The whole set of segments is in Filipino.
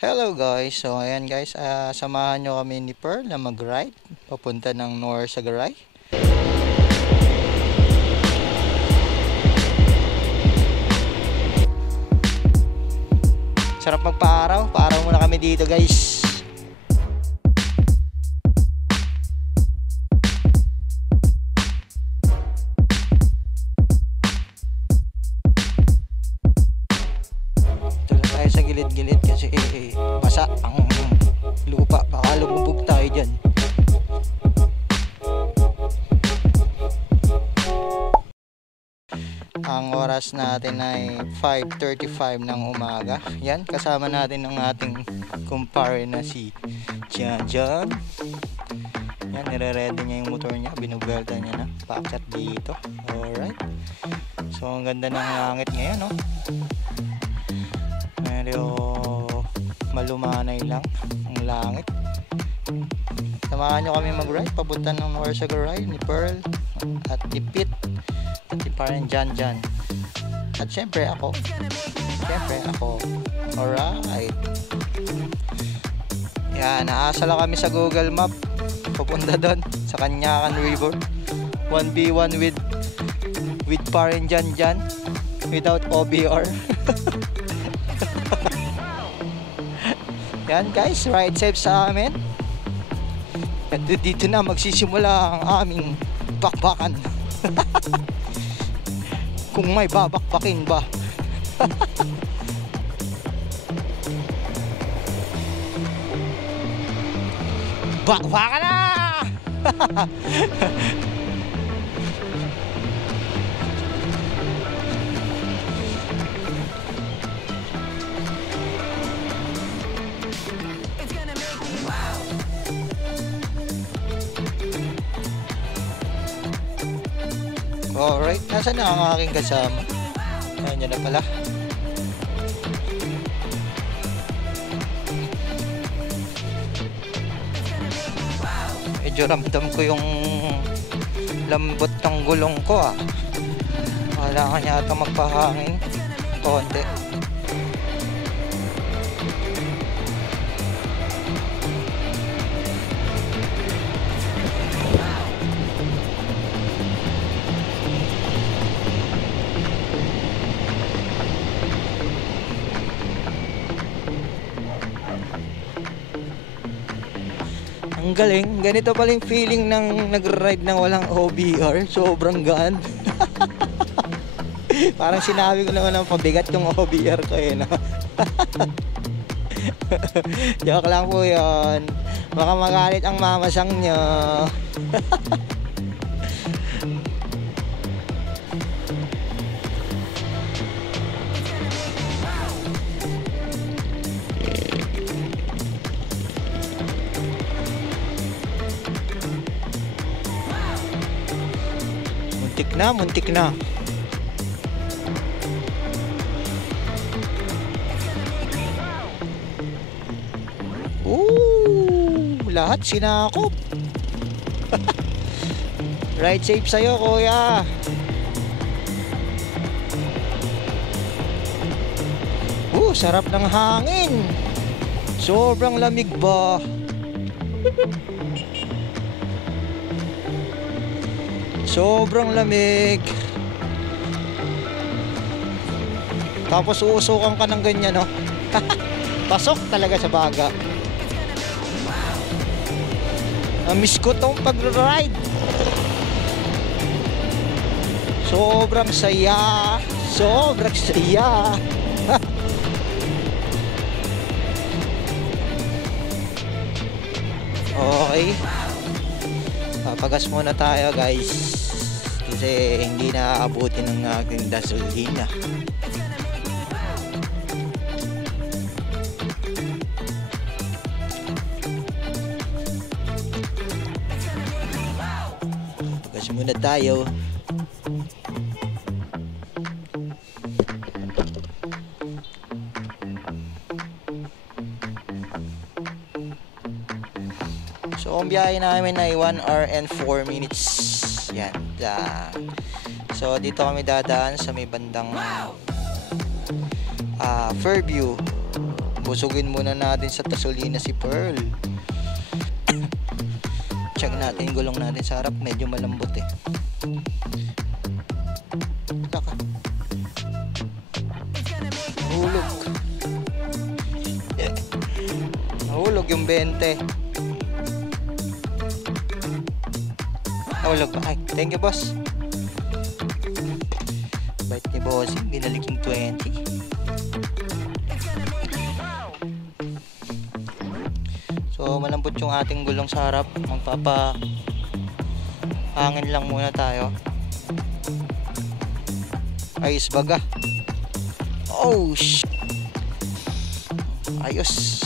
Hello guys, so ayan guys, samahan nyo kami ni Pearl na mag-ride papunta ng Norsagaray. Sarap magpa-araw, pa-araw muna kami dito guys. Tayo sa gilid-gilid kasi basa ang lupa, baka lumubog tayo dyan. Ang oras natin ay 5:35 ng umaga. Yan, kasama natin ang ating kumpare na si Jan. Yan, nire-ready niya yung motor niya, binubelta niya na, paakyat dito. Alright, so ang ganda ng langit ngayon, no? Medyo malumanay lang ang langit. Samahan nyo kami mag-ride papunta ng Norsagaray ni Pearl at ni Pete at ni parang Jan. At syempre ako. Alright, yan, naasa lang kami sa Google Map papunta doon sa Canyacan River. 1v1 with parang Jan without OBR. Yan guys, ride safe sa amin. At dito na magsisimula ang aming bakbakan. Kung may babakbakin ba. Bakbakan na! Alright, nasaan na ang aking kasama? Ayan, yan na pala. Medyo ramdam ko yung lambot ng gulong ko ah. Kailangan yata magpahangin konti. Ang galing, ganito pala yung feeling ng nag-ride ng walang OBR. Sobrang gaan. Parang sinabi ko naman ng pabigat yung OBR ko eh, no? Joke lang po yun. Baka magalit ang mamasang nyo. Muntik na. Lahat sinakop. Ride safe sa'yo, kuya. Sarap ng hangin. Sobrang lamig ba? Sobrang lamig. Tapos uusukan ka ng ganyan, no? Pasok talaga sa baga. Na-miss ko tong pag-ride. Sobrang saya. Okay, papagas muna tayo guys kasi hindi na aabutin ng aking gasolina. Papagas muna tayo. So, ang biyahe namin ay 1 hour and 4 minutes. Yan. So, dito kami dadaan sa may bandang Fairview. Busugin muna natin sa gasolina si Pearl. Check natin gulong natin sa harap, medyo malambot eh. Laka. Nahulog. Nahulog yung 20. Nahulog pa. Ay, thank you boss. Bait ni bossing, binalik yung 20. So malambot yung ating gulong sa harap. Magpapa hangin lang muna tayo. Ayos baga. Oh shit. Ayos.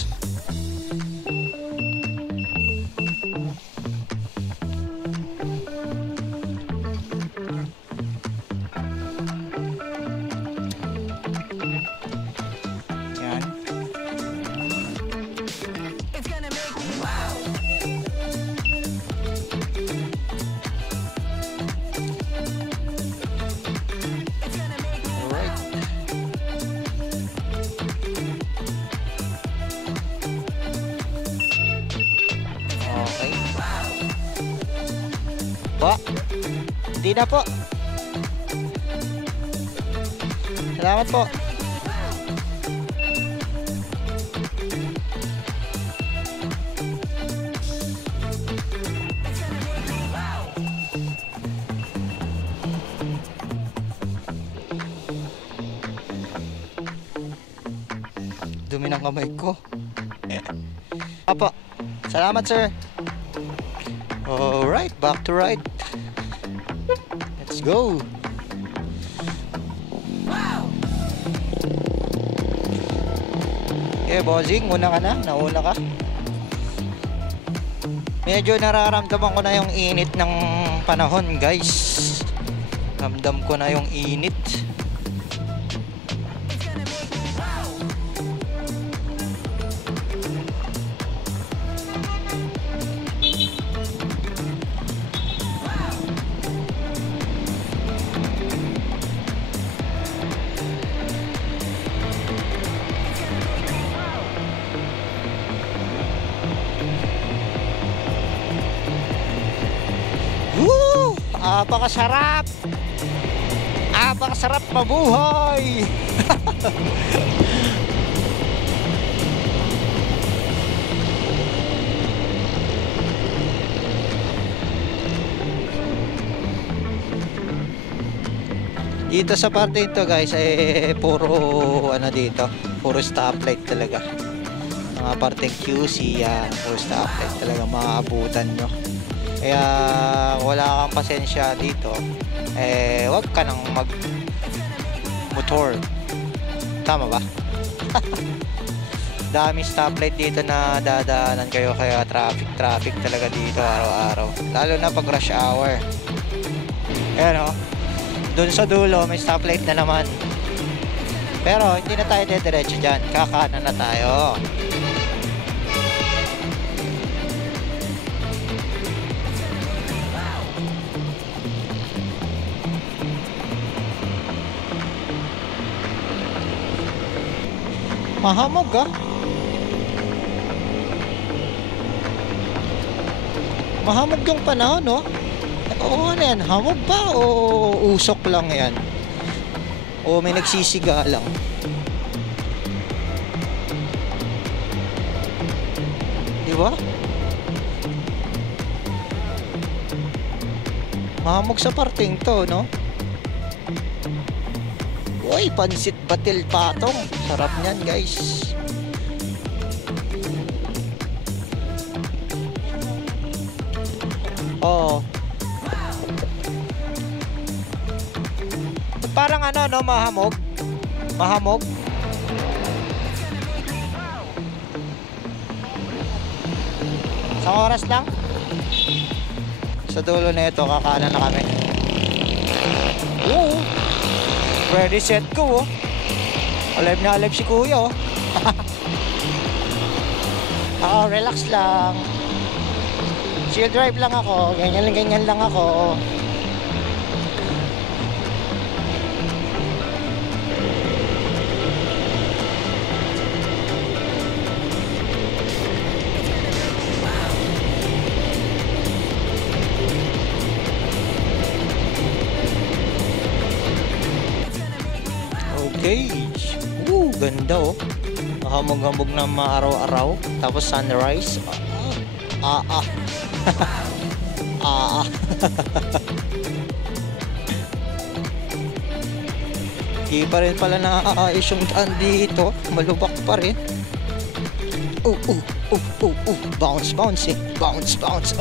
Po, hindi na po. Salamat po. Dumi ng kamay ko. Apo, salamat sir. Alright, back to ride. Let's go. Okay, bossing, una ka na. Nauna ka. Medyo nararamdaman ko na yung init ng panahon, guys. Ramdam ko na yung init. Apakasarap! Apakasarap mabuhay! Dito sa parte ito guys puro ano dito, puro stoplight talaga. Mga parteng QC yan, puro stoplight talaga maabutan nyo. Kaya wala kang pasensya dito, wag ka nang mag motor. Tama ba? Dami stoplight dito na dadaanan kayo, kaya traffic talaga dito araw-araw, lalo na pag rush hour. Ayan o, dun sa dulo may stoplight na naman, pero hindi na tayo dediretso dyan, kakanan na tayo. Mahamog ah. Mahamog yung panahon, no? Oo, ano yan? Hamog ba o usok lang yan? O may nagsisiga lang? Diba? Mahamog sa parting to, no? Uy, pansit batil patong. Sarap niyan, guys. Oh. Parang ano, no, mahamog. Mahamog. Isang oras lang. Sa dulo na ito, kakanan na kami. Oo. Ready, set, go, oh. Alive na alive si kuya, oh. Ako, relax lang. Chill drive lang ako. Ganyan lang ako. Ganda oh. Mahamog-hamog na maaraw-araw. Tapos sunrise. Di pa rin pala naaayos yung daan dito. Malubak pa rin. Bounce, bounce eh. Bounce, bounce.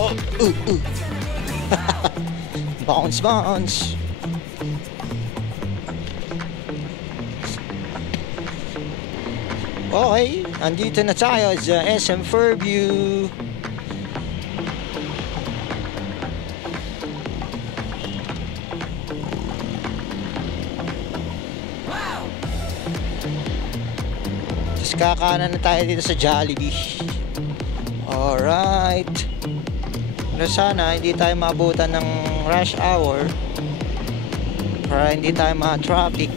Bounce, bounce. Okay, andito na tayo sa SM Fairview. Tapos kakanan na tayo dito sa Jollibee. Alright. Pero sana hindi tayo maabutan ng rush hour para hindi tayo ma-traffic.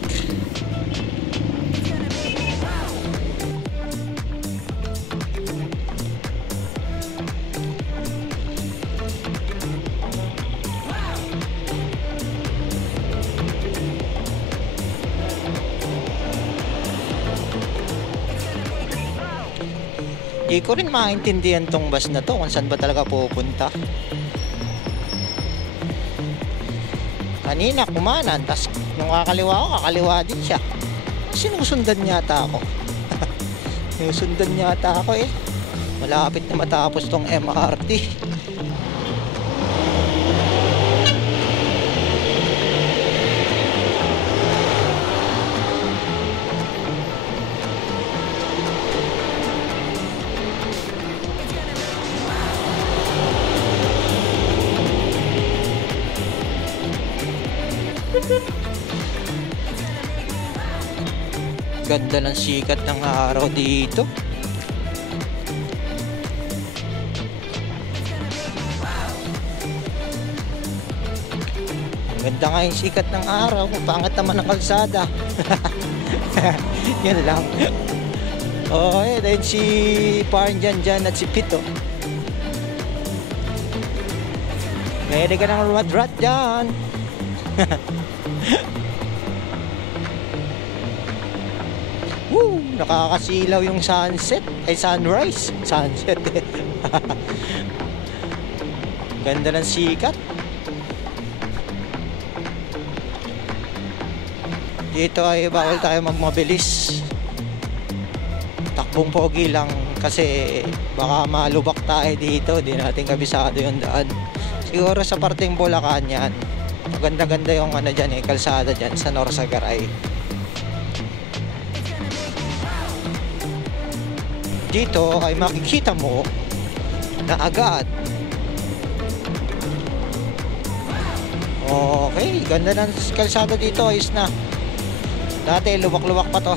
Di ko rin maintindihan tong bus na to kung saan ba talaga pupunta. Kanina kumanan, tas nung kakaliwa ko, kakaliwa din siya. Sinusundan yata ako. Sinusundan yata ako eh. Malapit na matapos tong MRT. Ganda ng sikat ng araw dito. Ganda nga yung sikat ng araw. Pangit naman ang kalsada. Yan lang. Okay, dahil si Parn dyan at si Pito. Pwede ka nang rumadrat dyan. Woo! Nakakasilaw yung sunset. Ay, sunrise. Sunset. Ganda ng sikat. Dito ay bawal tayo magmabilis. Takbong pogi lang kasi baka malubak tayo dito. Di natin kabisado yung daan. Siguro sa parteng Bulacan yan. Maganda-ganda yung ano dyan eh, kalsada dyan sa Norsagaray. Dito ay makikita mo na agad. Okay, ganda ng kalsada dito, ayos na. Dati luwak-luwak pa to.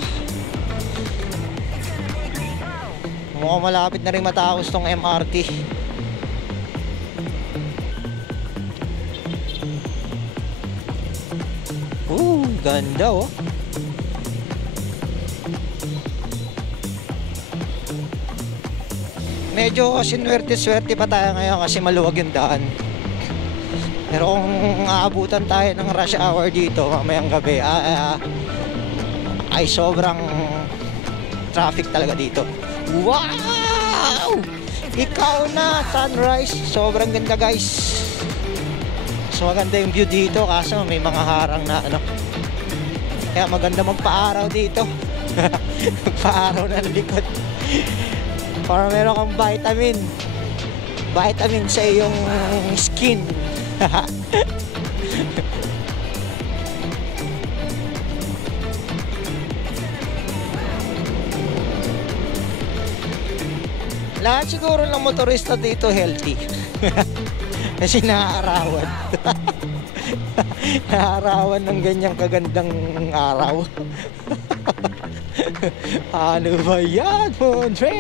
Mukhang malapit na rin matapos tong MRT. Ganda oh. Medyo sinwerte-swerte pa tayo ngayon kasi maluwag yung daan. Pero kung aabutan tayo ng rush hour dito mamayang gabi, ay sobrang traffic talaga dito. Wow! Ikaw na, sunrise. Sobrang ganda guys. So maganda yung view dito kaso may mga harang na ano. Kaya maganda magpa-araw dito. Magpa-araw na likod. Para meron kang vitamin. Vitamin sa iyong skin. Lahat siguro ng motorista dito healthy. Kasi naaarawan. Naaarawan ng ganyang kagandang araw. Ano ba yan, Montre?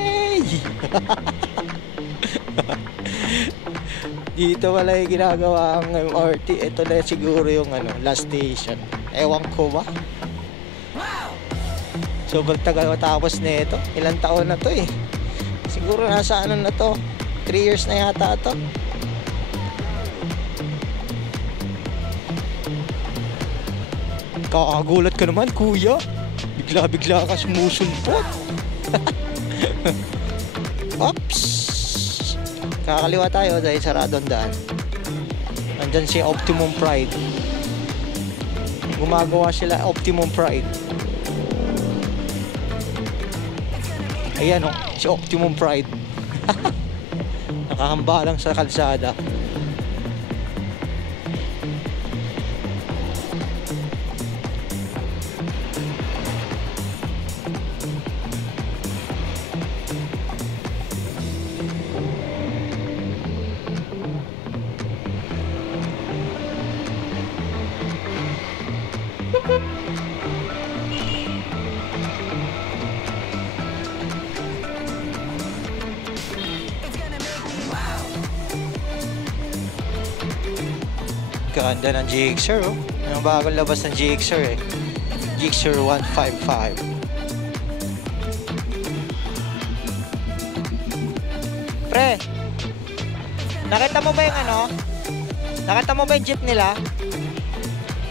Dito wala yung ginagawa ang MRT. Ito na siguro yung ano, last station. Ewan ko ba? Sobrang tagal matapos na ito. Ilang taon na to eh. Siguro nasa ano na to, 3 years na yata to. Kakagulat ka naman kuya. bigla-bigla ka sumusulpot. Oops! Kakaliwa tayo dahil sarado ang daan. Nandyan si Optimum Pride. Gumagawa sila Optimum Pride. Ayan o, si Optimum Pride. Nakahambalang sa kalsada. Ganda ng GXR oh. Yung bagong labas ng GXR eh. GXR 155. Pre, nakita mo ba yung ano? Nakita mo ba yung jeep nila?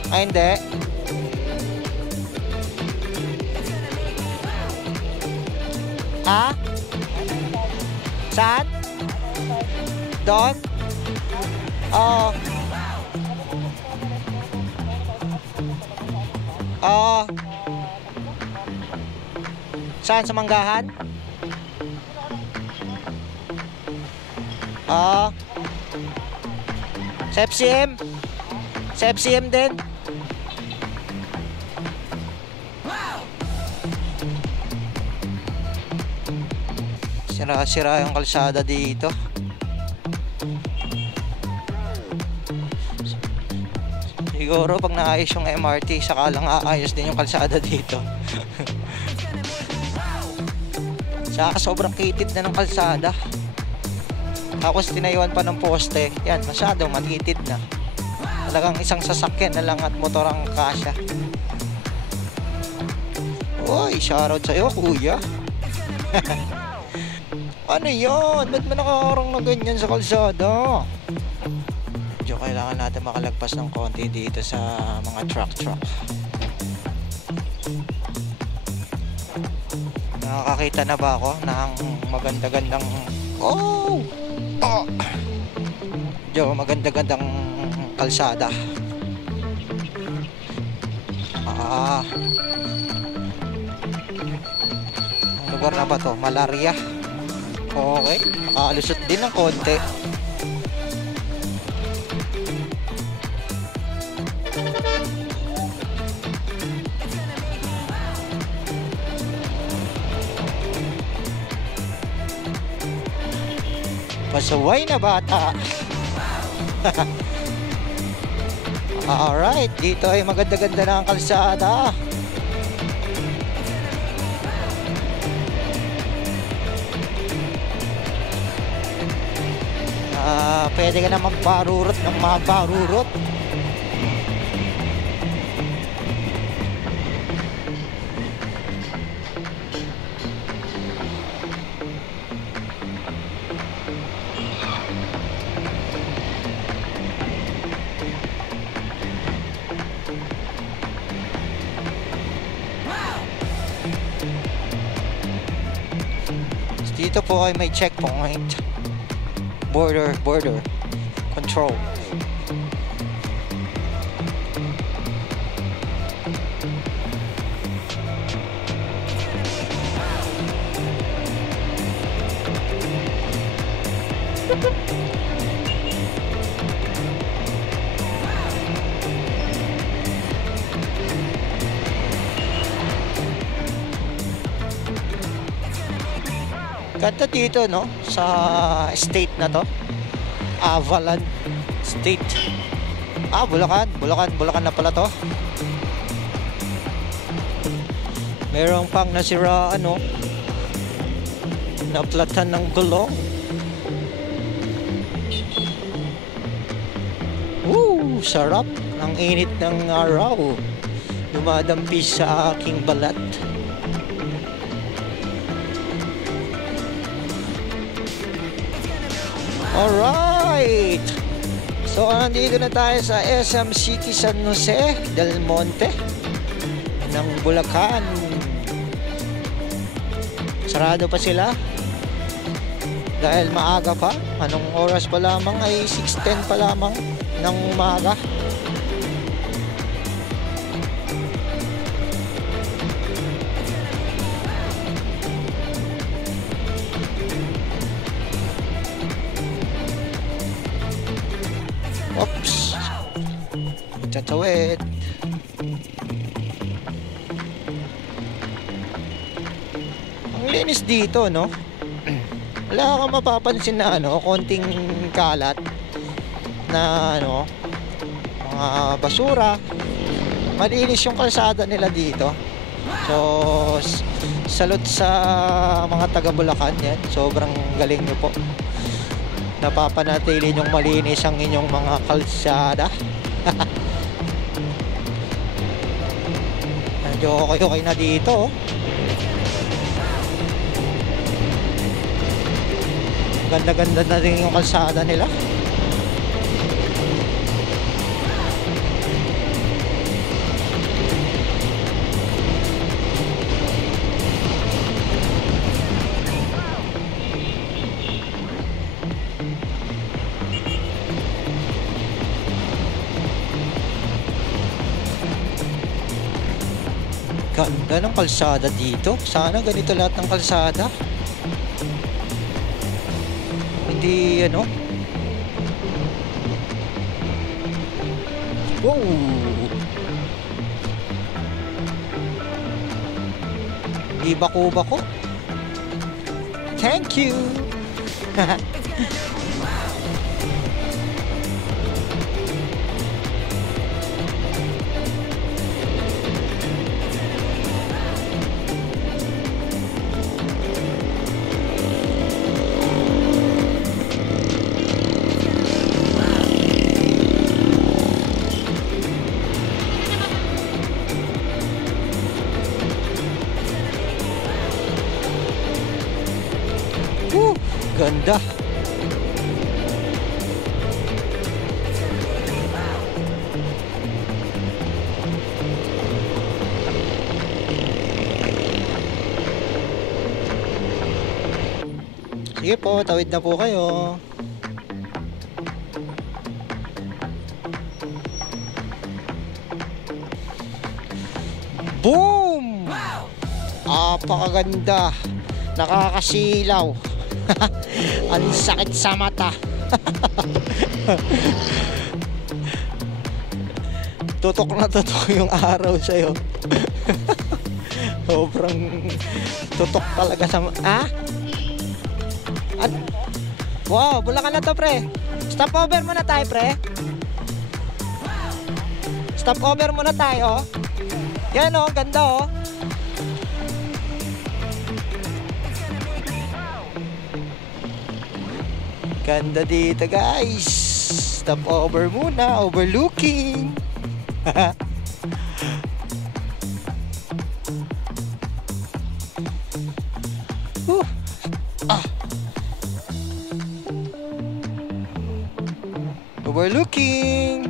Ay hindi. Ha? Saan? Doon? Oo. Saan? Sa Manggahan? Sa FCM? Sa FCM din? Sira-sira yung kalsada dito. Siguro pag naayos yung MRT, saka lang aayos din yung kalsada dito. Saka sobrang kitid na ng kalsada. Tapos tinayuan pa ng poste. Yan, masyadong matitid na. Talagang isang sasakyan na lang at motor ang kasya. Uy, shoutout sa'yo kuya. Ano yun? Ba't mo nakakarang na ganyan sa kalsada? Medyo kailangan natin makalagpas ng konti dito sa mga truck. Nakakakita na ba ako ng maganda-gandang medyo maganda-gandang kalsada. Ang lugar na ba to? Malaria. Okay, makakalusot din ng konti. Pasaway na bata. Alright, dito ay maganda-ganda na ang kalsada. Pwede ka na magparurot ng maparurot. Dito po ay may checkpoint. Border control. Ganda dito no sa state na to. Avalan State. Bulacan na pala to. Merong pang nasiraan no. Naplatan ng gulong. Sarap ng init ng araw. Dumadampi sa aking balat. Alright! So, nandito na tayo sa SM City San Jose del Monte ng Bulacan. Sarado pa sila. Dahil maaga pa. Anong oras pa lamang ay 6:10 pa lamang ng umaga. Oops. Tatawid. Ang linis dito, no? Wala kang mapapansin na konting kalat na mga basura. Malinis yung kalsada nila dito. So, salute sa mga taga Bulacan yan. Sobrang galing nyo po. Napapanatili yung malinis ang inyong mga kalsada. Medyo okay na dito. Ganda-ganda na rin yung kalsada nila. Ganda ng kalsada dito. Sana ganito lahat ng kalsada. Hindi wow, di bako-bako. Thank you. Ganda. Sige po, tawid na po kayo. Boom! Apakaganda. Nakakasilaw. Ang sakit sa mata. Tutok na tutok yung araw sa'yo. Sobrang tutok talaga sa wow, Bulacan na to, pre. Stop over muna tayo, pre. Stop over muna tayo. Yan ganda Ganda dito, guys. Stop over muna, overlooking. Overlooking.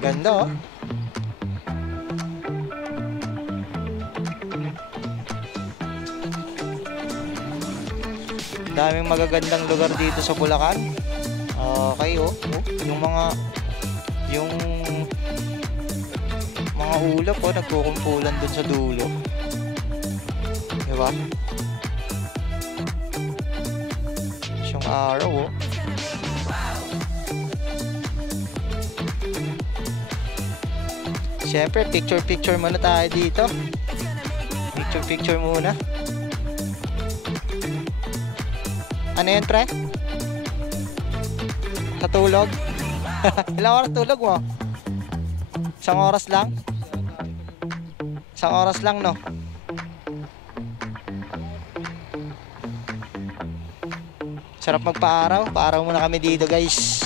Ganda daming magagandang lugar dito sa Bulacan. Okay yung mga ulap nagkukumpulan dun sa dulo. Diba? Yung araw Siyempre, picture muna tayo dito. Picture muna. Ano yun, pre? Sa tulog? Ilang oras tulog mo? Isang oras lang? Isang oras lang, no? Sarap magpa-araw. Pa-araw muna kami dito, guys.